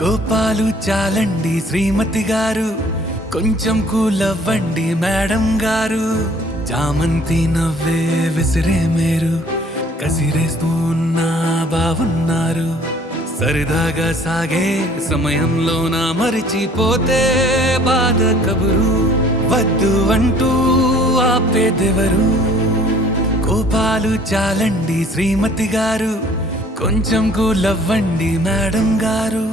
కోపాలు చాలండి శ్రీమతి గారు, కొంచెం కూలవ్వండి మేడం గారు. చామంతి నవ్వే విసిరే మేరు, కసిరేస్తూ ఉన్నా బావున్నారు. సరదాగా సాగే సమయంలోన మరిచిపోతే బాధ కబురు. వద్దు అంటూ ఆపేదెవరు? కోపాలు చాలండి శ్రీమతి గారు, కొంచెం కూలవ్వండి మేడం గారు.